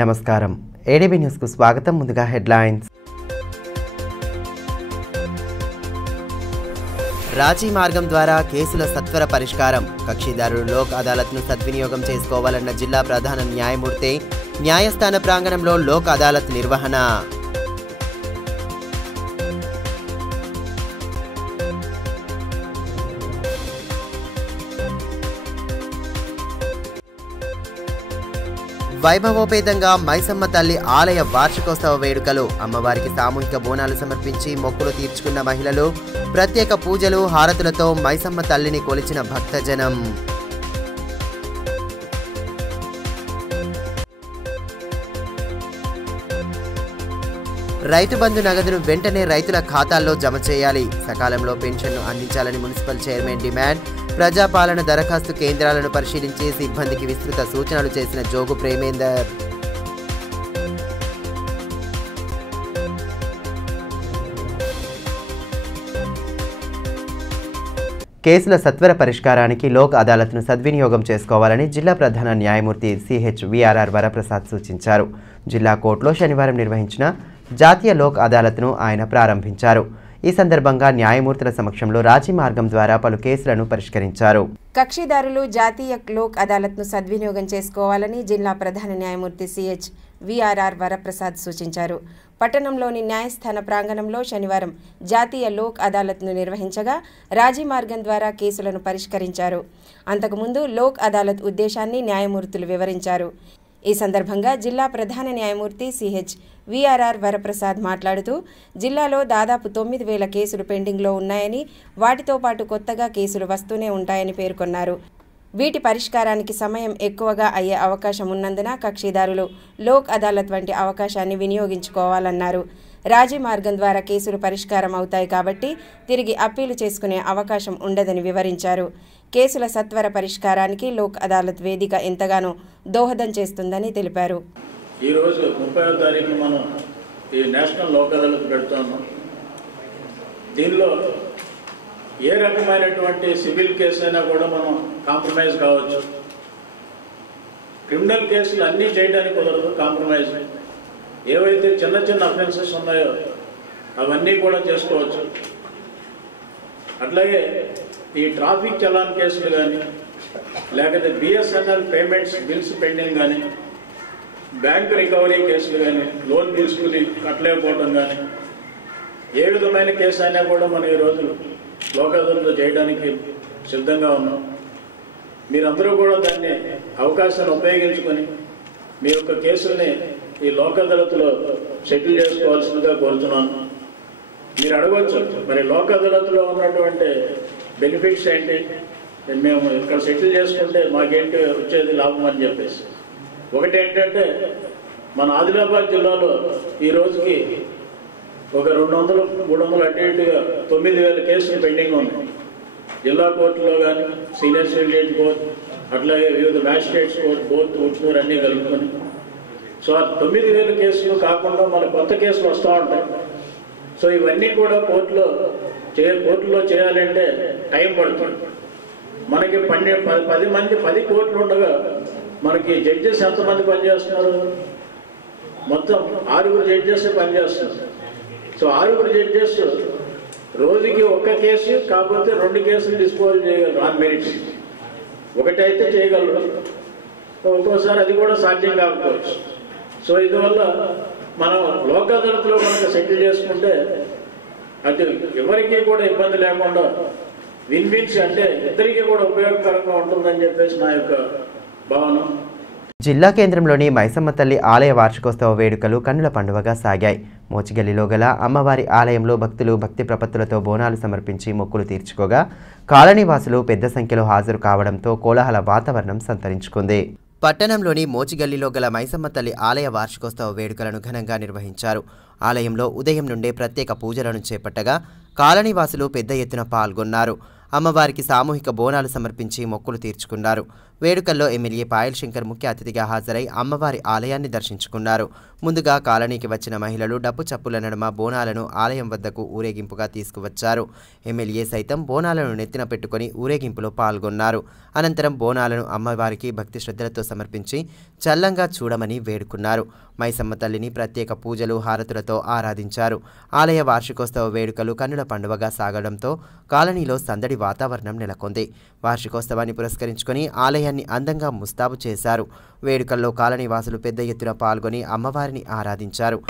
నమస్కారం ADB news కు స్వాగతం. ముందుగా హెడ్లైన్స్. రాజీ మార్గం ద్వారా కేసుల సత్వర పరిష్కారం. కక్షిదారులు లోక్ అదాలత్ను సద్వినియోగం చేసుకోవాలన్న జిల్లా ప్రధాన న్యాయమూర్తి. న్యాయస్థాన ప్రాంగణంలో లోక్ అదాలత్ నిర్వహణ. వైభవోపేతంగా మైసమ్మ తల్లి ఆలయ వార్షికోత్సవ వేడుకలు. అమ్మవారికి సామూహిక బోనాలు సమర్పించి మొక్కులు తీర్చుకున్న మహిళలు. ప్రత్యేక పూజలు హారతులతో మైసమ్మ తల్లిని కొలిచిన భక్తజనం. రైతు బంధు నగదును వెంటనే రైతుల ఖాతాల్లో జమ చేయాలి. సకాలంలో పెన్షన్ను అందించాలని మున్సిపల్ చైర్మన్ డిమాండ్. ప్రజాపాలన దరఖాస్తు కేంద్రాలను పరిశీలించి సిబ్బందికి విస్తృత సూచనలు చేసిన జోగు ప్రేమేందర్. కేసుల సత్వర పరిష్కారానికి లోక్ అదాలత్ను సద్వినియోగం చేసుకోవాలని జిల్లా ప్రధాన న్యాయమూర్తి CHVRR వరప్రసాద్ సూచించారు. జిల్లా కోర్టులో శనివారం నిర్వహించిన జాతీయ లోక్ అదాలత్ను ఆయన ప్రారంభించారు. ఈ సందర్భంగా న్యాయమూర్తుల సమక్షంలో రాజీ మార్గం ద్వారా పలు కేసులను పరిష్కరించారు. కక్షిదారులు జాతీయ లోక్ అదాలత్ను సద్వినియోగం చేసుకోవాలని జిల్లా ప్రధాన న్యాయమూర్తి CHVRR వరప్రసాద్ సూచించారు. పట్టణంలోని న్యాయస్థాన ప్రాంగణంలో శనివారం జాతీయ లోక్ అదాలత్ను నిర్వహించగా రాజీ మార్గం ద్వారా కేసులను పరిష్కరించారు. అంతకుముందు లోక్ అదాలత్ ఉద్దేశాన్ని న్యాయమూర్తులు వివరించారు. ఈ సందర్భంగా జిల్లా ప్రధాన న్యాయమూర్తి CHVRR వరప్రసాద్ మాట్లాడుతూ జిల్లాలో దాదాపు 9,000 కేసులు పెండింగ్లో ఉన్నాయని, వాటితో పాటు కొత్తగా కేసులు వస్తూనే ఉంటాయని పేర్కొన్నారు. వీటి పరిష్కారానికి సమయం ఎక్కువగా అయ్యే అవకాశం ఉన్నందున కక్షిదారులు లోక్ అదాలత్ వంటి అవకాశాన్ని వినియోగించుకోవాలన్నారు. రాజీ మార్గం ద్వారా కేసులు పరిష్కారం అవుతాయి కాబట్టి తిరిగి అప్పీలు చేసుకునే అవకాశం ఉండదని వివరించారు. కేసుల సత్వర పరిష్కారానికి లోక్ అదాలత్ వేదిక ఎంతగానో దోహదం చేస్తుందని తెలిపారు. ఈరోజు 30వ తారీఖున మనం ఈ నేషనల్ లోక్ అదాలత్ పెడుతున్నాం. దీనిలో ఏ రకమైనటువంటి సివిల్ కేసు అయినా కూడా మనం కాంప్రమైజ్ కావచ్చు. క్రిమినల్ కేసులు అన్నీ చేయడానికి కుదరదు కాంప్రమైజ్. ఏవైతే చిన్న చిన్న అఫెన్సెస్ ఉన్నాయో అవన్నీ కూడా చేసుకోవచ్చు. అట్లాగే ఈ ట్రాఫిక్ చలాన్ కేసులు కానీ, లేకపోతే BSNL పేమెంట్స్ బిల్స్ పెండింగ్ కానీ, బ్యాంక్ రికవరీ కేసులు కానీ, లోన్ తీసుకుని కట్టలేకపోవడం కానీ, ఏ విధమైన కేసు అయినా కూడా మనం ఈరోజు లోక్ అదాలత్లో చేయడానికి సిద్ధంగా ఉన్నాం. మీరందరూ కూడా దాన్ని అవకాశాన్ని ఉపయోగించుకొని మీ యొక్క కేసుల్ని ఈ లోక్ అదాలత్లో సెటిల్ చేసుకోవాల్సిందిగా కోరుతున్నాను. మీరు అడగవచ్చు, మరి లోక్ అదాలత్లో ఉన్నటువంటి బెనిఫిట్స్ ఏంటి, మేము ఇక్కడ సెటిల్ చేసుకుంటే మాకేంటి వచ్చేది లాభం అని చెప్పేసి. ఒకటి ఏంటంటే, మన ఆదిలాబాద్ జిల్లాలో ఈ రోజుకి ఒక 200-300 అటు ఇటుగా 9,000 కేసులు పెండింగ్ ఉన్నాయి. జిల్లా కోర్టులో కానీ, సీనియర్ సివిల్ కోర్టు, అట్లాగే వివిధ మ్యాజిస్ట్రేట్స్ కోర్టు, బోర్డు, ఉట్నూరు అన్నీ కలుపుకొని. సో ఆ 9,000 కేసులు కాకుండా మన కొత్త కేసులు వస్తూ ఉంటాయి. సో ఇవన్నీ కూడా కోర్టులో చేయాలంటే టైం పడుతుంది. మనకి 10 కోర్టులు ఉండగా మనకి జడ్జెస్ ఎంతమంది పనిచేస్తున్నారు? మొత్తం 6 జడ్జెస్ పనిచేస్తున్నారు. సో 6 జడ్జెస్ రోజుకి ఒక్క కేసు, కాకపోతే 2 కేసులు డిస్పోజ్ చేయగలరు ఆన్ మెరిట్స్. ఒకటైతే చేయగలరు, ఒక్కోసారి అది కూడా సాధ్యం కాకపోవచ్చు. సో ఇందువల్ల మనం లోక్ అదాలత్లో కనుక సెటిల్ చేసుకుంటే అటు ఎవరికి కూడా ఇబ్బంది లేకుండా విన్-విన్స్, అంటే ఇద్దరికి కూడా ఉపయోగకరంగా ఉంటుందని చెప్పేసి నా యొక్క భావన. జిల్లా కేంద్రంలోని మైసమ్మ తల్లి ఆలయ వార్షికోత్సవ వేడుకలు కన్నుల పండుగగా సాగాయి. మోచిగల్లిలో గల అమ్మవారి ఆలయంలో భక్తులు భక్తి ప్రపత్తులతో బోనాలు సమర్పించి మొక్కులు తీర్చుకోగా కాలనీవాసులు పెద్ద సంఖ్యలో హాజరు కావడంతో కోలాహల వాతావరణం సంతరించుకుంది. పట్టణంలోని మోచిగల్లిలో గల మైసమ్మ తల్లి ఆలయ వార్షికోత్సవ వేడుకలను ఘనంగా నిర్వహించారు. ఆలయంలో ఉదయం నుండే ప్రత్యేక పూజలను చేపట్టగా కాలనీవాసులు పెద్ద ఎత్తున పాల్గొన్నారు. అమ్మవారికి సామూహిక బోనాలు సమర్పించి మొక్కులు తీర్చుకున్నారు. వేడుకల్లో ఎమ్మెల్యే పాయల్ శంకర్ ముఖ్య అతిథిగా హాజరై అమ్మవారి ఆలయాన్ని దర్శించుకున్నారు. ముందుగా కాలనీకి వచ్చిన మహిళలు డప్పు చప్పుల నడుమ బోనాలను ఆలయం వద్దకు ఊరేగింపుగా తీసుకువచ్చారు. ఎమ్మెల్యే సైతం బోనాలను నెత్తిన పెట్టుకుని ఊరేగింపులో పాల్గొన్నారు. అనంతరం బోనాలను అమ్మవారికి భక్తి శ్రద్ధలతో సమర్పించి చల్లంగా చూడమని వేడుకున్నారు. మైసమ్మ తల్లిని ప్రత్యేక పూజలు హారతులతో ఆరాధించారు. ఆలయ వార్షికోత్సవ వేడుకలు కన్నుల పండువగా సాగడంతో కాలనీలో సందడి వాతావరణం నెలకొంది. వార్షికోత్సవాన్ని పురస్కరించుకొని ఆలయాన్ని అందంగా ముస్తాబు చేశారు. వేడుకల్లో కాలనీ వాసులు పెద్ద ఎత్తున పాల్గొని అమ్మవారిని ఆరాధించారు.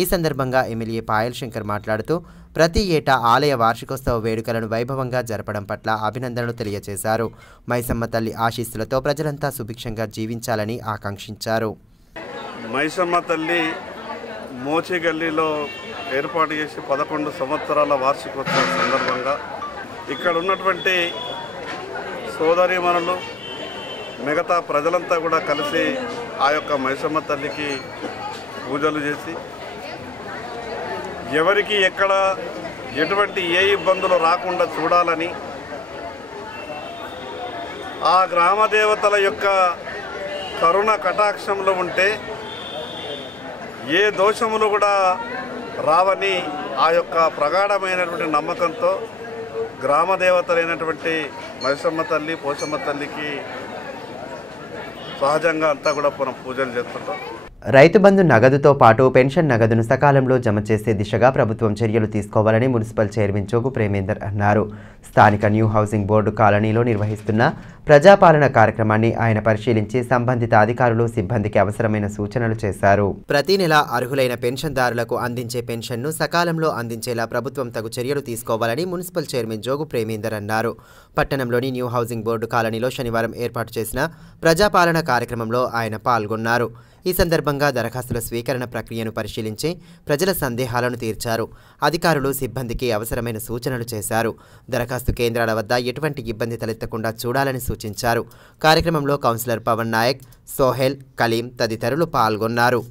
ఈ సందర్భంగా ఎమ్మెల్యే పాయల్ శంకర్ మాట్లాడుతూ ప్రతి ఏటా ఆలయ వార్షికోత్సవ వేడుకలను వైభవంగా జరపడం పట్ల అభినందనలు తెలియజేశారు. మైసమ్మ తల్లి ఆశీస్సులతో ప్రజలంతా సుభిక్షంగా జీవించాలని ఆకాంక్షించారు. మైసమ్మ తల్లి మోచిగల్లీలో ఏర్పాటు చేసి 11 సంవత్సరాల వార్షికోత్సవం సందర్భంగా ఇక్కడ ఉన్నటువంటి సోదరీమణులు మిగతా ప్రజలంతా కూడా కలిసి ఆ యొక్క మైసమ్మ తల్లికి పూజలు చేసి ఎవరికి ఎక్కడ ఎటువంటి ఏ ఇబ్బందులు రాకుండా చూడాలని ఆ గ్రామ దేవతల యొక్క కరుణ కటాక్షంలో ఉంటే ఏ దోషములు కూడా రావని ఆ యొక్క ప్రగాఢమైనటువంటి నమ్మకంతో గ్రామ దేవతలైనటువంటి మైసమ్మ తల్లి పోచమ్మ తల్లికి సహజంగా అంతా కూడా మనం పూజలు చేస్తుంటాం. రైతు బంధు నగదుతో పాటు పెన్షన్ నగదును సకాలంలో జమ చేసే దిశగా ప్రభుత్వం చర్యలు తీసుకోవాలని మున్సిపల్ చైర్మన్ జోగు ప్రేమేందర్ అన్నారు. స్థానిక న్యూ హౌసింగ్ బోర్డు కాలనీలో నిర్వహిస్తున్న ప్రజాపాలన కార్యక్రమాన్ని ఆయన పరిశీలించి సంబంధిత అధికారులు సిబ్బందికి అవసరమైన సూచనలు చేశారు. ప్రతి నెల అర్హులైన పెన్షన్దారులకు అందించే పెన్షన్ను సకాలంలో అందించేలా ప్రభుత్వం తగు చర్యలు తీసుకోవాలని మున్సిపల్ చైర్మన్ జోగు ప్రేమేందర్ అన్నారు. పట్టణంలోని న్యూ హౌసింగ్ బోర్డు కాలనీలో శనివారం ఏర్పాటు చేసిన ప్రజాపాలన కార్యక్రమంలో ఆయన పాల్గొన్నారు. ఈ సందర్భంగా దరఖాస్తుల స్వీకరణ ప్రక్రియను పరిశీలించి ప్రజల సందేహాలను తీర్చారు. అధికారులు సిబ్బందికి అవసరమైన సూచనలు చేశారు. దరఖాస్తు కేంద్రాల వద్ద ఎటువంటి ఇబ్బంది తలెత్తకుండా చూడాలని సూచించారు. కార్యక్రమంలో కౌన్సిలర్ పవన్ నాయక్, సోహెల్, కలీం తదితరులు పాల్గొన్నారు.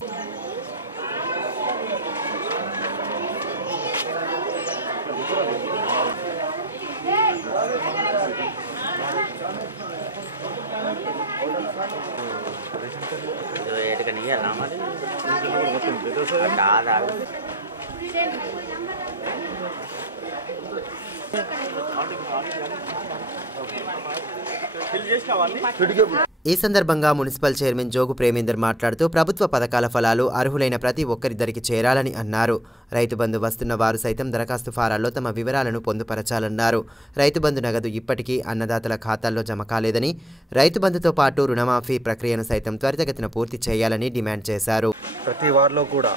ఈ సందర్భంగా మున్సిపల్ చైర్మన్ జోగు ప్రేమేందర్ మాట్లాడుతూ ప్రభుత్వ పథకాల ఫలాలు అర్హులైన ప్రతి ఒక్కరిద్దరికి చేరాలని అన్నారు. రైతు బంధు వస్తున్న వారు సైతం దరఖాస్తు ఫారాల్లో తమ వివరాలను పొందుపరచాలన్నారు. రైతు బంధు నగదు ఇప్పటికీ అన్నదాతల ఖాతాల్లో జమ కాలేదని, రైతు బంధుతో పాటు రుణమాఫీ ప్రక్రియను సైతం త్వరితగతిన పూర్తి చేయాలని డిమాండ్ చేశారు. ప్రతి వార్డులో కూడా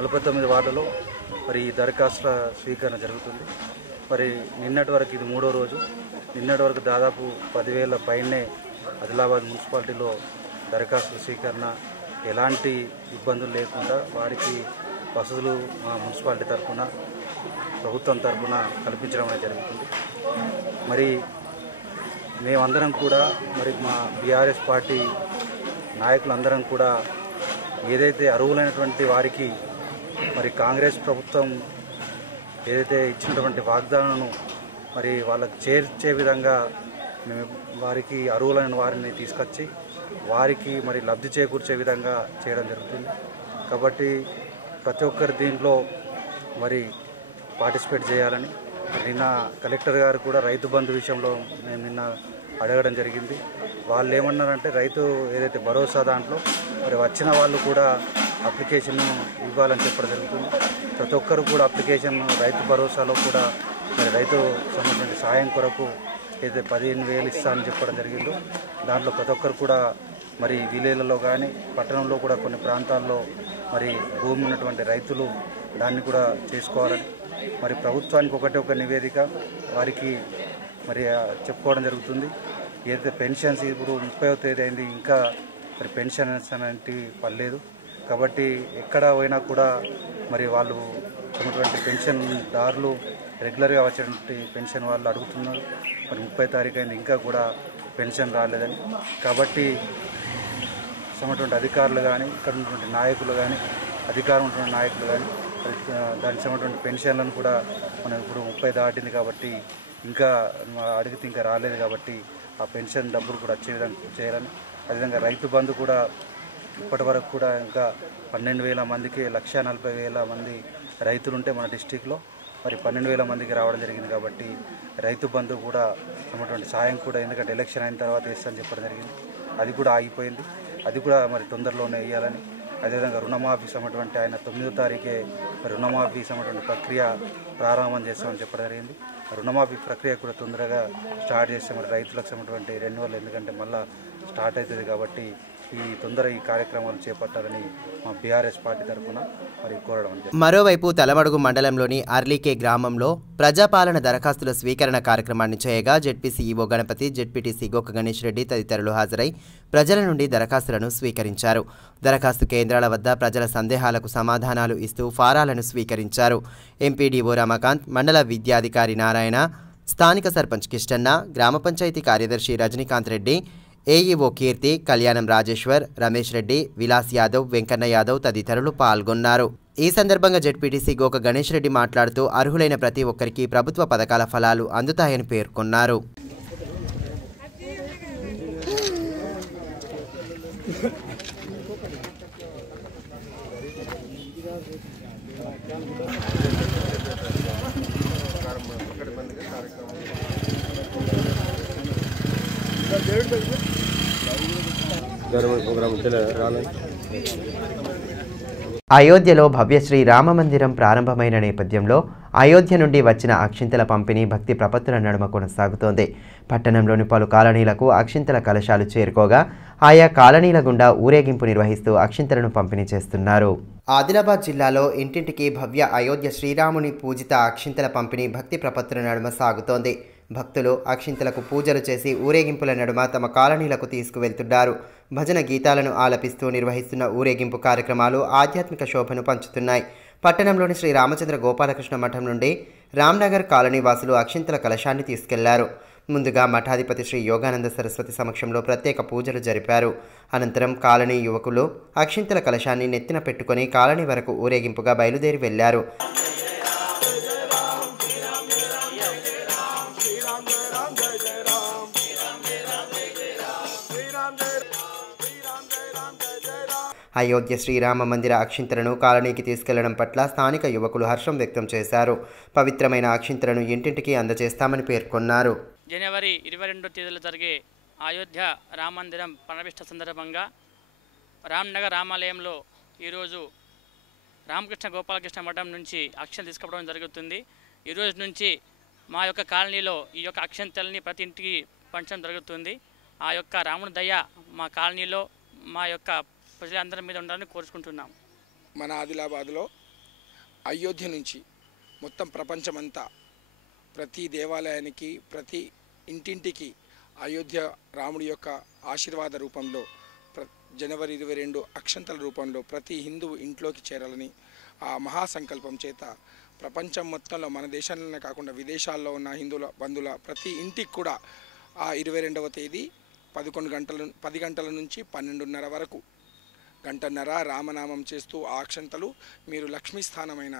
49 వార్డులో మరి దరఖాస్తుల స్వీకరణ జరుగుతుంది. మరి నిన్నటి వరకు ఇది 3వ రోజు. నిన్నటి వరకు దాదాపు 10,000 పైనే ఆదిలాబాద్ మున్సిపాలిటీలో దరఖాస్తుల స్వీకరణ ఎలాంటి ఇబ్బందులు లేకుండా వారికి వసతులు మా మున్సిపాలిటీ తరఫున ప్రభుత్వం తరఫున కల్పించడం అనేది జరుగుతుంది. మరి మేమందరం కూడా మరి మా బీఆర్ఎస్ పార్టీ నాయకులందరం కూడా ఏదైతే అర్హులైనటువంటి వారికి మరి కాంగ్రెస్ ప్రభుత్వం ఏదైతే ఇచ్చినటువంటి వాగ్దానాలను మరి వాళ్ళకు చేర్చే విధంగా మేము వారికి అర్హులైన వారిని తీసుకొచ్చి వారికి మరి లబ్ధి చేకూర్చే విధంగా చేయడం జరుగుతుంది. కాబట్టి ప్రతి ఒక్కరు దీంట్లో మరి పార్టిసిపేట్ చేయాలని నిన్న కలెక్టర్ గారు కూడా రైతు బంధు విషయంలో మేము నిన్న అడగడం జరిగింది. వాళ్ళు ఏమన్నారంటే రైతు ఏదైతే భరోసా దాంట్లో మరి వచ్చిన వాళ్ళు కూడా అప్లికేషన్ ఇవ్వాలని చెప్పడం జరుగుతుంది. ప్రతి ఒక్కరు కూడా అప్లికేషన్ రైతు భరోసాలో కూడా మరి రైతు సంబంధించిన సాయం కొరకు ఏదైతే 15,000 ఇస్తానని చెప్పడం జరిగిందో దాంట్లో ప్రతి ఒక్కరు కూడా మరి విలేజ్లలో కానీ పట్టణంలో కూడా కొన్ని ప్రాంతాల్లో మరి భూమి ఉన్నటువంటి రైతులు దాన్ని కూడా చేసుకోవాలని మరి ప్రభుత్వానికి ఒక నివేదిక వారికి మరి చెప్పుకోవడం జరుగుతుంది. ఏదైతే పెన్షన్స్ ఇప్పుడు 30వ తేదీ అయింది, ఇంకా మరి పెన్షన్స్ అనేవి పడలేదు. కాబట్టి ఎక్కడ పోయినా కూడా మరి వాళ్ళు ఉన్నటువంటి పెన్షన్దారులు రెగ్యులర్గా వచ్చేటువంటి పెన్షన్ వాళ్ళు అడుగుతున్నారు. మరి 30 తారీఖు అయింది, ఇంకా కూడా పెన్షన్ రాలేదని. కాబట్టి సమటువంటి అధికారులు కానీ, ఇక్కడ ఉన్నటువంటి నాయకులు కానీ, అధికారం ఉంటున్న నాయకులు కానీ దానికి సమటువంటి పెన్షన్లను కూడా మనం ఇప్పుడు 30 దాటింది కాబట్టి ఇంకా అడిగితే ఇంకా రాలేదు కాబట్టి ఆ పెన్షన్ డబ్బులు కూడా వచ్చే విధంగా చేయాలని. అదేవిధంగా రైతు బంధు కూడా ఇప్పటి వరకు కూడా ఇంకా 12,000 మందికి 1,40,000 మంది రైతులు ఉంటే మన డిస్టిక్లో మరి 12,000 మందికి రావడం జరిగింది. కాబట్టి రైతు బంధు కూడా సమటువంటి సాయం కూడా, ఎందుకంటే ఎలక్షన్ అయిన తర్వాత వేస్తామని చెప్పడం జరిగింది, అది కూడా ఆగిపోయింది. అది కూడా మరి తొందరలోనే వేయాలని. అదేవిధంగా రుణమాఫీ సమటువంటి ఆయన 9వ తారీఖే రుణమాఫీ సమటువంటి ప్రక్రియ ప్రారంభం చేస్తామని చెప్పడం జరిగింది. రుణమాఫీ ప్రక్రియ కూడా తొందరగా స్టార్ట్ చేస్తే మరి రైతులకు సమటువంటి రెన్యువల్, ఎందుకంటే మళ్ళీ స్టార్ట్ అవుతుంది కాబట్టి ఈ కార్యక్రమాలు చేపట్టాలని మా బీఆర్ఎస్ పార్టీ తరఫున మరి కోరడం. మరోవైపు తలమడుగు మండలంలోని అర్లీకే గ్రామంలో ప్రజాపాలన దరఖాస్తుల స్వీకరణ కార్యక్రమాన్ని చేయగా జెడ్పీసీఈఓ గణపతి, జెడ్పీటీసీ గోక గణేష్ రెడ్డి తదితరులు హాజరై ప్రజల నుండి దరఖాస్తులను స్వీకరించారు. దరఖాస్తు కేంద్రాల వద్ద ప్రజల సందేహాలకు సమాధానాలు ఇస్తూ ఫారాలను స్వీకరించారు. ఎంపీడీఓ రమాకాంత్, మండల విద్యాధికారి నారాయణ, స్థానిక సర్పంచ్ కిష్టన్న, గ్రామ పంచాయతీ కార్యదర్శి రజనీకాంత్ రెడ్డి, ఏఈఓ కీర్తి, కళ్యాణం రాజేశ్వర్, రమేష్ రెడ్డి, విలాస్ యాదవ్, వెంకన్న యాదవ్ తదితరులు పాల్గొన్నారు. ఈ సందర్భంగా జెడ్పీటీసీ గోక గణేష్ రెడ్డి మాట్లాడుతూ అర్హులైన ప్రతి ఒక్కరికి ప్రభుత్వ పథకాల ఫలాలు అందుతాయని పేర్కొన్నారు. అయోధ్యలో భవ్యశ్రీ రామ మందిరం ప్రారంభమైన నేపథ్యంలో అయోధ్య నుండి వచ్చిన అక్షింతల పంపిణీ భక్తి ప్రపత్తుల నడుమ కొనసాగుతోంది. పట్టణంలోని పలు కాలనీలకు అక్షింతల కలశాలు చేరుకోగా ఆయా కాలనీల గుండా ఊరేగింపు నిర్వహిస్తూ అక్షింతలను పంపిణీ చేస్తున్నారు. ఆదిలాబాద్ జిల్లాలో ఇంటింటికి భవ్య అయోధ్య శ్రీరాముని పూజిత అక్షింతల పంపిణీ భక్తి ప్రపత్తుల నడుమ సాగుతోంది. భక్తులు అక్షింతలకు పూజలు చేసి ఊరేగింపుల నడుమ తమ కాలనీలకు తీసుకువెళ్తున్నారు. భజన గీతాలను ఆలపిస్తూ నిర్వహిస్తున్న ఊరేగింపు కార్యక్రమాలు ఆధ్యాత్మిక శోభను పంచుతున్నాయి. పట్టణంలోని శ్రీ రామచంద్ర గోపాలకృష్ణ మఠం నుండి రామ్నగర్ కాలనీ వాసులు అక్షింతల కలశాన్ని తీసుకెళ్లారు. ముందుగా మఠాధిపతి శ్రీ యోగానంద సరస్వతి సమక్షంలో ప్రత్యేక పూజలు జరిపారు. అనంతరం కాలనీ యువకులు అక్షింతల కలశాన్ని నెత్తిన పెట్టుకుని కాలనీ వరకు ఊరేగింపుగా బయలుదేరి వెళ్లారు. అయోధ్య శ్రీరామ మందిర అక్షింతలను కాలనీకి తీసుకెళ్లడం పట్ల స్థానిక యువకులు హర్షం వ్యక్తం చేశారు. పవిత్రమైన అక్షింతలను ఇంటింటికి అందజేస్తామని పేర్కొన్నారు. జనవరి 22 తేదీలో జరిగే అయోధ్య రామ మందిరం ప్రాణప్రతిష్ఠ సందర్భంగా రామ్నగర్ రామాలయంలో ఈరోజు రామకృష్ణ గోపాలకృష్ణ మఠం నుంచి అక్షంతలు తీసుకుపోవడం జరుగుతుంది. ఈరోజు నుంచి మా యొక్క కాలనీలో ఈ యొక్క అక్షంతల్ని ప్రతి ఇంటికి పంచడం జరుగుతుంది. ఆ యొక్క రాముని దయ మా కాలనీలో మా యొక్క ప్రజలందరి మీద ఉండాలని కోరుకుంటున్నాం. మన ఆదిలాబాద్లో అయోధ్య నుంచి మొత్తం ప్రపంచమంతా ప్రతి దేవాలయానికి, ప్రతి ఇంటింటికి అయోధ్య రాముడి యొక్క ఆశీర్వాద రూపంలో జనవరి 22 అక్షంతల రూపంలో ప్రతి హిందువు ఇంట్లోకి చేరాలని ఆ మహాసంకల్పం చేత ప్రపంచం మొత్తంలో, మన దేశంలోనే కాకుండా విదేశాల్లో ఉన్న హిందువుల బంధువుల ప్రతి ఇంటికి కూడా ఆ 22వ తేదీ 10 గంటల నుంచి 12:30 వరకు గంటన్నర రామనామం చేస్తూ ఆ అక్షంతలు మీరు లక్ష్మీ స్థానమైన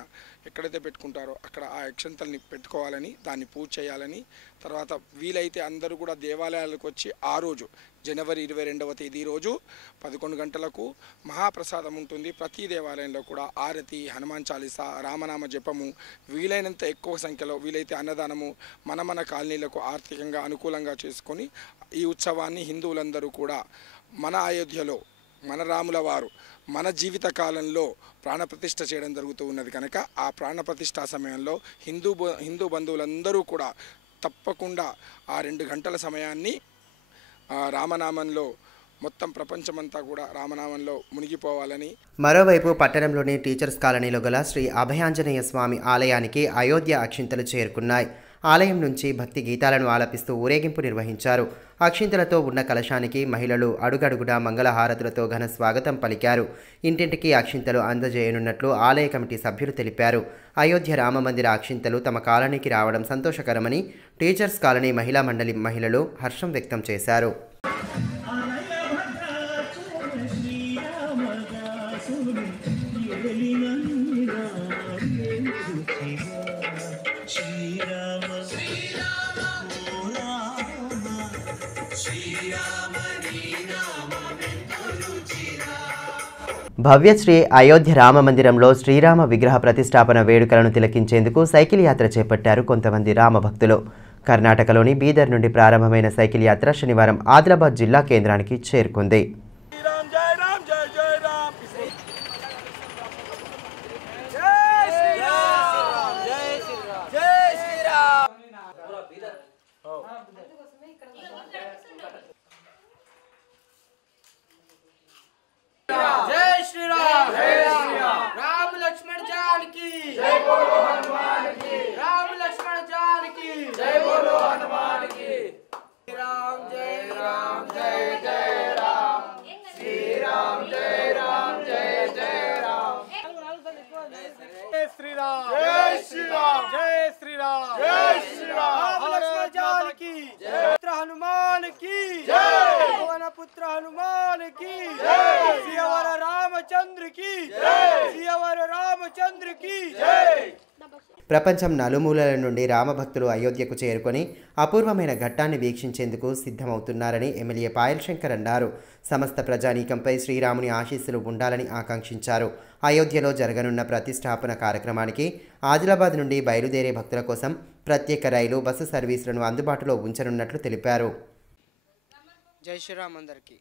ఎక్కడైతే పెట్టుకుంటారో అక్కడ ఆ అక్షంతల్ని పెట్టుకోవాలని, దాన్ని పూజ చేయాలని, తర్వాత వీలైతే అందరూ కూడా దేవాలయాలకు వచ్చి ఆ రోజు జనవరి 22వ తేదీ రోజు 11 గంటలకు మహాప్రసాదం ఉంటుంది. ప్రతి దేవాలయంలో కూడా ఆరతి, హనుమాన్ చాలీసా, రామనామ జపము, వీలైనంత ఎక్కువ సంఖ్యలో వీలైతే అన్నదానము మన కాలనీలకు ఆర్థికంగా అనుకూలంగా చేసుకొని ఈ ఉత్సవాన్ని హిందువులందరూ కూడా మన అయోధ్యలో మన రాముల వారు మన జీవిత కాలంలో ప్రాణప్రతిష్ఠ చేయడం జరుగుతూ ఉన్నది కనుక ఆ ప్రాణప్రతిష్ఠా సమయంలో హిందూ బంధువులందరూ కూడా తప్పకుండా ఆ 2 గంటల సమయాన్ని రామనామంలో మొత్తం ప్రపంచమంతా కూడా రామనామంలో మునిగిపోవాలని. మరోవైపు పట్టణంలోని టీచర్స్ కాలనీలో గల శ్రీ అభయాంజనేయ స్వామి ఆలయానికి అయోధ్య అక్షింతలు చేరుకున్నాయి. ఆలయం నుంచి భక్తి గీతాలను ఆలపిస్తూ ఊరేగింపు నిర్వహించారు. అక్షింతలతో ఉన్న కలశానికి మహిళలు అడుగడుగునా మంగళహారతులతో ఘన స్వాగతం పలికారు. ఇంటింటికి అక్షింతలు అందజేయనున్నట్లు ఆలయ కమిటీ సభ్యులు తెలిపారు. అయోధ్య రామమందిర అక్షింతలు తమ కాలనీకి రావడం సంతోషకరమని టీచర్స్ కాలనీ మహిళా మండలి మహిళలు హర్షం వ్యక్తం చేశారు. భవ్యశ్రీ అయోధ్య రామ మందిరంలో శ్రీరామ విగ్రహ ప్రతిష్టాపన వేడుకలను తిలకించేందుకు సైకిల్ యాత్ర చేపట్టారు కొంతమంది రామ భక్తులు. కర్ణాటకలోని బీదర్ నుండి ప్రారంభమైన సైకిల్ యాత్ర శనివారం ఆదిలాబాద్ జిల్లా కేంద్రానికి చేరుకుంది. ప్రపంచం నలుమూలల నుండి రామభక్తులు అయోధ్యకు చేరుకొని అపూర్వమైన ఘట్టాన్ని వీక్షించేందుకు సిద్ధమవుతున్నారని ఎమ్మెల్యే పాయల్ శంకర్ అన్నారు. సమస్త ప్రజానీకంపై శ్రీరాముని ఆశీస్సులు ఉండాలని ఆకాంక్షించారు. అయోధ్యలో జరగనున్న ప్రతిష్టాపన కార్యక్రమానికి ఆదిలాబాద్ నుండి బయలుదేరే భక్తుల కోసం ప్రత్యేక రైలు బస్సు సర్వీసులను అందుబాటులో ఉంచనున్నట్లు తెలిపారు. జై శ్రీరామ్ అందరికీ.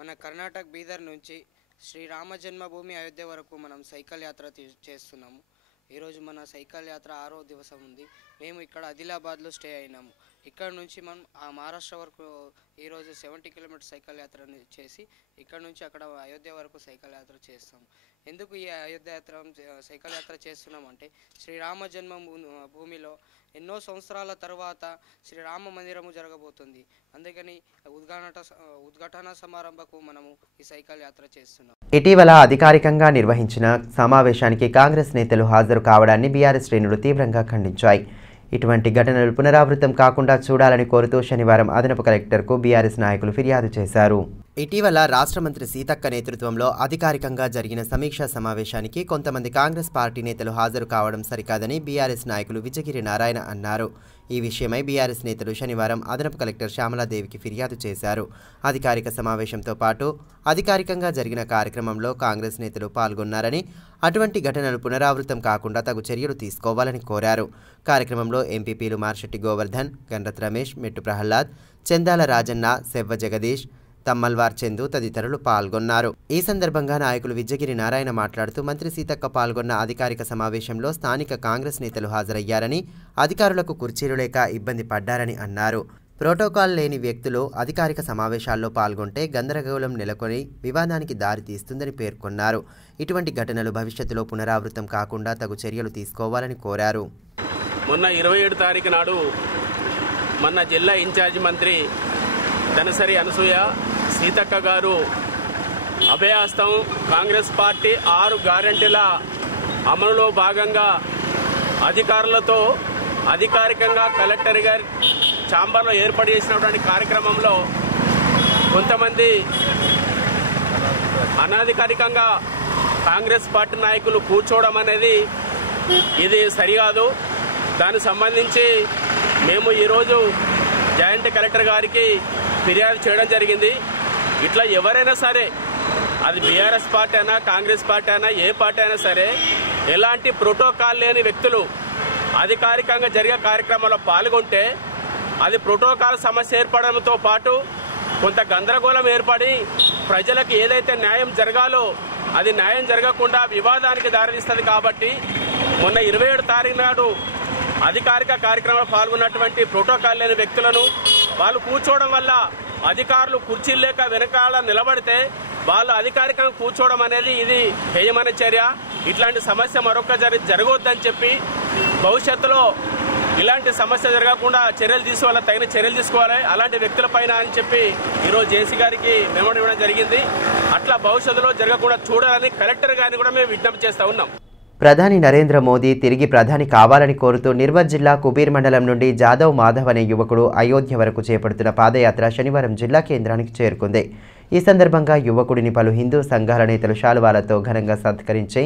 మన కర్ణాటక బీదర్ నుంచి శ్రీరామ జన్మభూమి అయోధ్య వరకు మనం సైకిల్ యాత్ర చేస్తున్నాము. ఈరోజు మన సైకిల్ యాత్ర 6వ దివసం ఉంది. మేము ఇక్కడ ఆదిలాబాద్లో స్టే అయినాము. ఇక్కడ నుంచి మనం ఆ మహారాష్ట్ర వరకు ఈరోజు 70 కిలోమీటర్ సైకిల్ యాత్ర చేసి ఇక్కడ నుంచి అక్కడ అయోధ్య వరకు సైకిల్ యాత్ర చేస్తాము. ఎందుకు ఈ అయోధ్య యాత్ర సైకిల్ యాత్ర చేస్తున్నామంటే శ్రీరామ జన్మ భూమిలో ఎన్నో సంవత్సరాల తర్వాత శ్రీరామ మందిరము జరగబోతుంది. అందుకని ఉద్ఘాటన సమారంభకు మనము ఈ సైకిల్ యాత్ర చేస్తున్నాం. ఇటీవల అధికారికంగా నిర్వహించిన సమావేశానికి కాంగ్రెస్ నేతలు హాజరు కావడాన్ని బీఆర్ఎస్ శ్రేణులు తీవ్రంగా ఖండించాయి. ఇటువంటి ఘటనలు పునరావృతం కాకుండా చూడాలని కోరుతూ శనివారం అదనపు కలెక్టర్కు బీఆర్ఎస్ నాయకులు ఫిర్యాదు చేశారు. ఇటీవల రాష్ట్ర మంత్రి సీతక్క నేతృత్వంలో అధికారికంగా జరిగిన సమీక్షా సమావేశానికి కొంతమంది కాంగ్రెస్ పార్టీ నేతలు హాజరు కావడం సరికాదని బీఆర్ఎస్ నాయకులు విజయగిరి నారాయణ అన్నారు. ఈ విషయమై బీఆర్ఎస్ నేతలు శనివారం అదనపు కలెక్టర్ శ్యామలాదేవికి ఫిర్యాదు చేశారు. అధికారిక సమావేశంతో పాటు అధికారికంగా జరిగిన కార్యక్రమంలో కాంగ్రెస్ నేతలు పాల్గొన్నారని, అటువంటి ఘటనలు పునరావృతం కాకుండా తగు చర్యలు తీసుకోవాలని కోరారు. కార్యక్రమంలో ఎంపీపీలు మార్షెట్టి గోవర్ధన్, గండ్రత్ రమేష్, మెట్టు ప్రహ్లాద్, చందాల రాజన్న, సెవ్వ జగదీష్, తమ్మల్వార్ చందు తదితరులు పాల్గొన్నారు. ఈ సందర్భంగా నాయకులు విజయగిరి నారాయణ మాట్లాడుతూ మంత్రి సీతక్క పాల్గొన్న అధికారిక సమావేశంలో స్థానిక కాంగ్రెస్ నేతలు హాజరయ్యారని, అధికారులకు కుర్చీలు లేక ఇబ్బంది పడ్డారని అన్నారు. ప్రోటోకాల్ లేని వ్యక్తులు అధికారిక సమావేశాల్లో పాల్గొంటే గందరగోళం నెలకొని వివాదానికి దారి తీస్తుందని పేర్కొన్నారు. ఇటువంటి ఘటనలు భవిష్యత్తులో పునరావృతం కాకుండా తగు చర్యలు తీసుకోవాలని కోరారు. మొన్న 27 తారీఖు నాడు మన జిల్లా ఇన్ఛార్జి మంత్రి ధనసరి అనసూయ సీతక్క గారు అభయహస్తం కాంగ్రెస్ పార్టీ 6 గ్యారెంటీల అమలులో భాగంగా అధికారులతో అధికారికంగా కలెక్టర్ గారి ఛాంబర్లో ఏర్పాటు చేసినటువంటి కార్యక్రమంలో కొంతమంది అనధికారికంగా కాంగ్రెస్ పార్టీ నాయకులు కూర్చోవడం అనేది ఇది సరికాదు. దానికి సంబంధించి మేము ఈరోజు జాయింట్ కలెక్టర్ గారికి ఫిర్యాదు చేయడం జరిగింది. ఇట్లా ఎవరైనా సరే, అది బీఆర్ఎస్ పార్టీ అయినా కాంగ్రెస్ పార్టీ అయినా ఏ పార్టీ అయినా సరే, ఎలాంటి ప్రోటోకాల్ లేని వ్యక్తులు అధికారికంగా జరిగే కార్యక్రమంలో పాల్గొంటే అది ప్రోటోకాల్ సమస్య ఏర్పడడంతో పాటు కొంత గందరగోళం ఏర్పడి ప్రజలకు ఏదైతే న్యాయం జరగాలో అది న్యాయం జరగకుండా వివాదానికి దారితీస్తుంది. కాబట్టి మొన్న 27 తారీఖు నాడు అధికారిక కార్యక్రమంలో పాల్గొన్నటువంటి ప్రోటోకాల్ లేని వ్యక్తులను వాళ్ళు కూర్చోవడం వల్ల అధికారులు కుర్చీలు లేక వెనకాల నిలబడితే వాళ్ళు అధికారికంగా కూర్చోవడం అనేది ఇది హేయమైన చర్య. ఇట్లాంటి సమస్య మరొక జరగొద్దని చెప్పి భవిష్యత్తులో ఇలాంటి సమస్య జరగకుండా చర్యలు తీసుకోవాలి, తగిన చర్యలు తీసుకోవాలి అలాంటి వ్యక్తులపైన అని చెప్పి ఈరోజు జేసీ గారికి మెమో ఇవ్వడం జరిగింది. అట్లా భవిష్యత్తులో జరగకుండా చూడాలని కలెక్టర్ గారిని కూడా మేము విజ్ఞప్తి చేస్తూ ఉన్నాం. ప్రధాని నరేంద్ర మోదీ తిరిగి ప్రధాని కావాలని కోరుతూ నిర్మల్ జిల్లా కుబీర్ మండలం నుండి జాదవ్ మాధవ్ అనే యువకుడు అయోధ్య వరకు చేపడుతున్న పాదయాత్ర శనివారం జిల్లా కేంద్రానికి చేరుకుంది. ఈ సందర్భంగా యువకుడిని పలు హిందూ సంఘాల నేతలు శాలువాలతో ఘనంగా సత్కరించి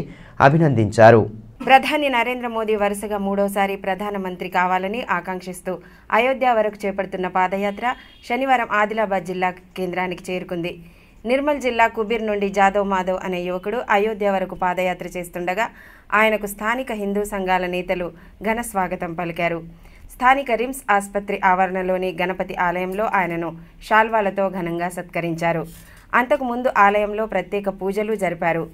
అభినందించారు. ప్రధాని నరేంద్ర మోదీ వరుసగా మూడోసారి ప్రధానమంత్రి కావాలని ఆకాంక్షిస్తూ అయోధ్య వరకు చేపడుతున్న పాదయాత్ర శనివారం ఆదిలాబాద్ జిల్లా కేంద్రానికి చేరుకుంది. నిర్మల్ జిల్లా కుబీర్ నుండి జాదవ్ మాధవ్ అనే యువకుడు అయోధ్య వరకు పాదయాత్ర చేస్తుండగా ఆయనకు స్థానిక హిందూ సంఘాల నేతలు ఘన స్వాగతం పలికారు. స్థానిక రిమ్స్ ఆసుపత్రి ఆవరణలోని గణపతి ఆలయంలో ఆయనను శాల్వాలతో ఘనంగా సత్కరించారు. అంతకుముందు ఆలయంలో ప్రత్యేక పూజలు జరిపారు.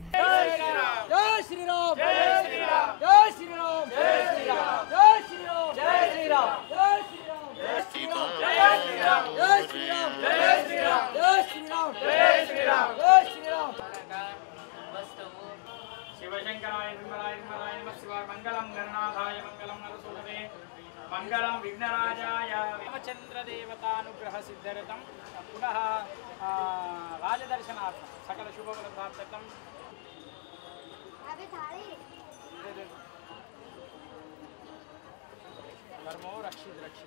మంగళం విఘ్నరాజాయ రామచంద్రదేవతానుగ్రహ సిద్ధ్యర్థం పునః రాజదర్శనార్థం సకల శుభఫలప్రాప్త్యర్థం ధర్మో రక్షిత రక్షిత.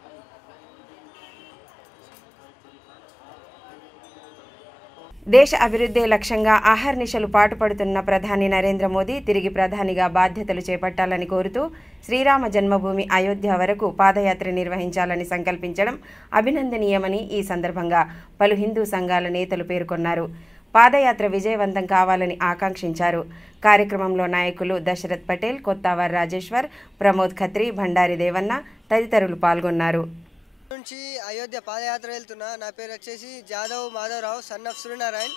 దేశ అభివృద్ధి లక్ష్యంగా అహర్నిశలు పాటుపడుతున్న ప్రధాని నరేంద్ర మోదీ తిరిగి ప్రధానిగా బాధ్యతలు చేపట్టాలని కోరుతూ శ్రీరామ జన్మభూమి అయోధ్య వరకు పాదయాత్ర నిర్వహించాలని సంకల్పించడం అభినందనీయమని ఈ సందర్భంగా పలు హిందూ సంఘాల నేతలు పేర్కొన్నారు. పాదయాత్ర విజయవంతం కావాలని ఆకాంక్షించారు. కార్యక్రమంలో నాయకులు దశరథ్ పటేల్, కొత్తావర్ రాజేశ్వర్, ప్రమోద్ ఖత్రి, భండారి దేవన్న తదితరులు పాల్గొన్నారు. నుంచి అయోధ్య పాదయాత్ర వెళ్తున్నా. నా పేరు వచ్చేసి జాదవ్ మాధవరావు, సన్ ఆఫ్ సూర్యనారాయణ.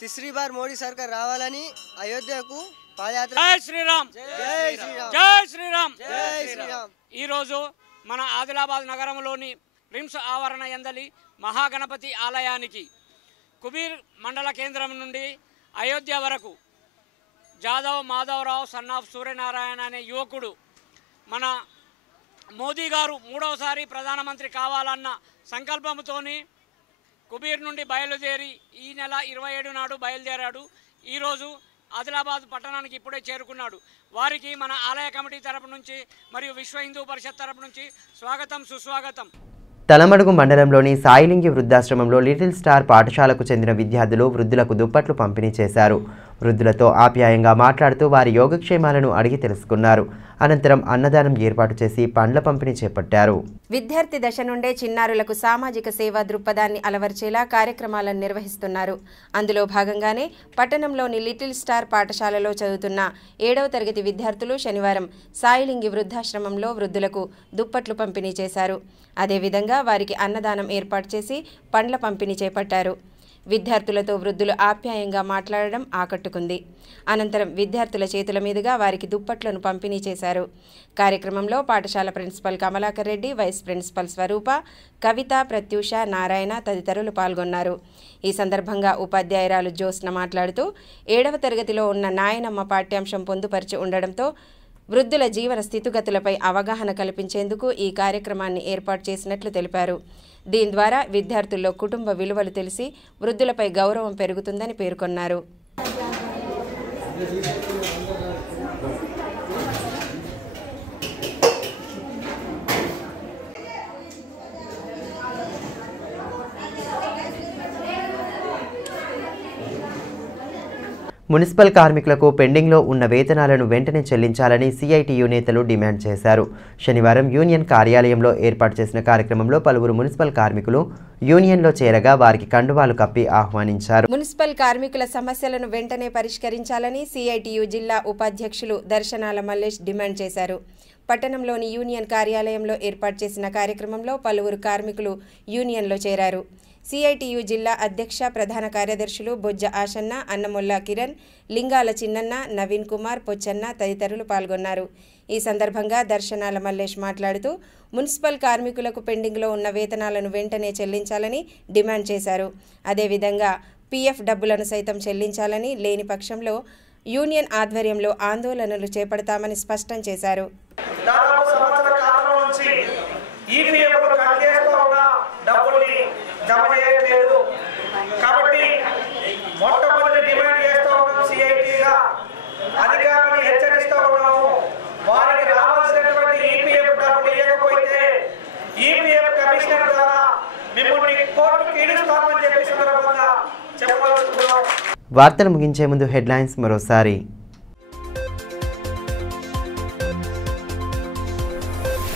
తీసరి బార్ మోడీ సర్కార్ రావాలని అయోధ్యకు పాదయాత్ర. జై శ్రీరామ్, జై శ్రీరామ్, జై శ్రీరామ్, జై శ్రీరామ్. ఈరోజు మన ఆదిలాబాద్ నగరంలోని రిమ్స్ ఆవరణ యందలి మహాగణపతి ఆలయానికి కుబీర్ మండల కేంద్రం నుండి అయోధ్య వరకు జాదవ్ మాధవరావు, సన్ ఆఫ్ సూర్యనారాయణ అనే యువకుడు మన మోదీ గారు మూడవసారి ప్రధానమంత్రి కావాలన్న సంకల్పంతోని కుబీర్ నుండి బయలుదేరి ఈ నెల 27 నాడు బయలుదేరాడు. ఈరోజు ఆదిలాబాద్ పట్టణానికి ఇప్పుడే చేరుకున్నాడు. వారికి మన ఆలయ కమిటీ తరపు నుంచి మరియు విశ్వ హిందూ పరిషత్ తరపు నుంచి స్వాగతం, సుస్వాగతం. తలమడుగు మండలంలోని సాయిలింగి వృద్ధాశ్రమంలో లిటిల్ స్టార్ పాఠశాలకు చెందిన విద్యార్థులు వృద్ధులకు దుప్పట్లు పంపిణీ చేశారు. వృద్ధులతో ఆప్యాయంగా మాట్లాడుతూ వారి యోగక్షేమాలను అడిగి తెలుసుకున్నారు. అనంతరం అన్నదానం ఏర్పాటు చేసి పండ్ల పంపిణీ చేపట్టారు. విద్యార్థి దశ నుండే చిన్నారులకు సామాజిక సేవా దృక్పథాన్ని అలవర్చేలా కార్యక్రమాలను నిర్వహిస్తున్నారు. అందులో భాగంగానే పట్టణంలోని లిటిల్ స్టార్ పాఠశాలలో చదువుతున్న 7వ తరగతి విద్యార్థులు శనివారం సాయిలింగి వృద్ధాశ్రమంలో వృద్ధులకు దుప్పట్లు పంపిణీ చేశారు. అదేవిధంగా వారికి అన్నదానం ఏర్పాటు చేసి పండ్ల పంపిణీ చేపట్టారు. విద్యార్థులతో వృద్ధులు ఆప్యాయంగా మాట్లాడడం ఆకట్టుకుంది. అనంతరం విద్యార్థుల చేతుల మీదుగా వారికి దుప్పట్లను పంపిణీ చేశారు. కార్యక్రమంలో పాఠశాల principal Kamalakar Reddy, vice principal Swarupa, Kavitha, Pratyusha, Narayana తదితరులు పాల్గొన్నారు. ఈ సందర్భంగా ఉపాధ్యాయురాలు జ్యోత్స్న మాట్లాడుతూ 7వ తరగతిలో ఉన్న నాయనమ్మ పాఠ్యాంశం పొందుపరిచి ఉండడంతో వృద్ధుల జీవన స్థితిగతులపై అవగాహన కల్పించేందుకు ఈ కార్యక్రమాన్ని ఏర్పాటు చేసినట్లు తెలిపారు. దీని ద్వారా విద్యార్థుల్లో కుటుంబ విలువలు తెలిసి వృద్ధులపై గౌరవం పెరుగుతుందని పేర్కొన్నారు. మున్సిపల్ కార్మికులకు పెండింగ్లో ఉన్న వేతనాలను వెంటనే చెల్లించాలని సిఐటియు నేతలు డిమాండ్ చేశారు. శనివారం యూనియన్ కార్యాలయంలో ఏర్పాటు చేసిన కార్యక్రమంలో పలువురు మున్సిపల్ కార్మికులు యూనియన్లో చేరగా వారికి కండువాలు కప్పి ఆహ్వానించారు. మున్సిపల్ కార్మికుల సమస్యలను వెంటనే పరిష్కరించాలని సిఐటియు జిల్లా ఉపాధ్యక్షులు దర్శనాల మల్లేష్ డిమాండ్ చేశారు. పట్టణంలోని యూనియన్ కార్యాలయంలో ఏర్పాటు చేసిన కార్యక్రమంలో పలువురు కార్మికులు యూనియన్లో చేరారు. సిఐటియు జిల్లా అధ్యక్ష, ప్రధాన కార్యదర్శులు బొజ్జ ఆశన్న, అన్నమొల్ల కిరణ్, లింగాల చిన్నన్న, నవీన్ కుమార్, పొచ్చన్న తదితరులు పాల్గొన్నారు. ఈ సందర్భంగా దర్శనాల మల్లేష్ మాట్లాడుతూ మున్సిపల్ కార్మికులకు పెండింగ్లో ఉన్న వేతనాలను వెంటనే చెల్లించాలని డిమాండ్ చేశారు. అదేవిధంగా పీఎఫ్ డబ్బులను సైతం చెల్లించాలని, లేని పక్షంలో యూనియన్ ఆధ్వర్యంలో ఆందోళనలు చేపడతామని స్పష్టం చేశారు. దాదాపు సంవత్సర కాలం నుంచి ఈపీఎఫ్లు కట్ చేస్తూ ఉన్న డబ్బుల్ని జమ చేయట్లేదు. కాబట్టి మొట్టమొదటి డిమాండ్ చేస్తూ ఉన్నాం, సిఐటిగా అధికారులను హెచ్చరిస్తూ ఉన్నాము. వారికి రావాల్సినటువంటి ఈపీఎఫ్ డబ్బులు ఇవ్వకపోతే ఈపీఎఫ్ కమిషనర్ ద్వారా మిమ్మల్ని కోర్టుకు ఈడుస్తామని చెప్పి సందర్భంగా చెప్పవలసిందిగా. వార్తలు ముగించే ముందు హెడ్లైన్స్ మరోసారి.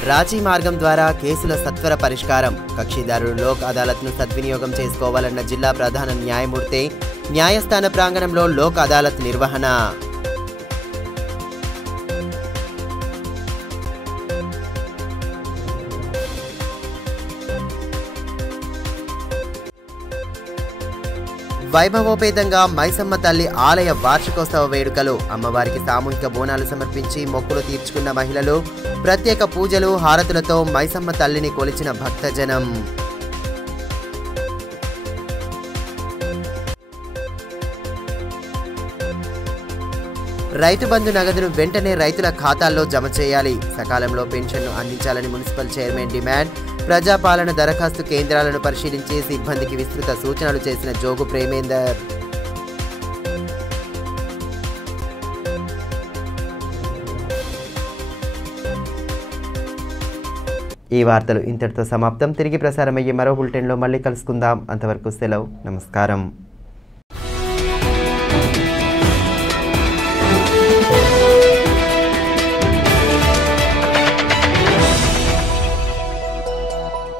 రాజీ మార్గం ద్వారా కేసుల సత్వర పరిష్కారం, కక్షిదారులు లోక్ అదాలత్ను సద్వినియోగం చేసుకోవాలన్న జిల్లా ప్రధాన న్యాయమూర్తి. న్యాయస్థాన ప్రాంగణంలో లోక్ అదాలత్ నిర్వహణ. వైభవోపేతంగా మైసమ్మ తల్లి ఆలయ వార్షికోత్సవ వేడుకలు. అమ్మవారికి సామూహిక బోనాలు సమర్పించి మొక్కులు తీర్చుకున్న మహిళలు. ప్రత్యేక పూజలు హారతులతో మైసమ్మ తల్లిని కొలిచిన భక్తజనం. రైతు బంధు నగదును వెంటనే రైతుల ఖాతాల్లో జమ చేయాలి. సకాలంలో పెన్షన్ను అందించాలని మున్సిపల్ చైర్మన్ డిమాండ్. ప్రజాపాలన దరఖాస్తు కేంద్రాలను పరిశీలించి సిబ్బందికి విస్తృత సూచనలు చేసిన జోగు ప్రేమేందర్. ఈ వార్తలు ఇంతటితో సమాప్తం. తిరిగి ప్రసారమయ్యే మరో బులెటిన్లో మళ్ళీ కలుసుకుందాం. అంతవరకు సెలవు. నమస్కారం.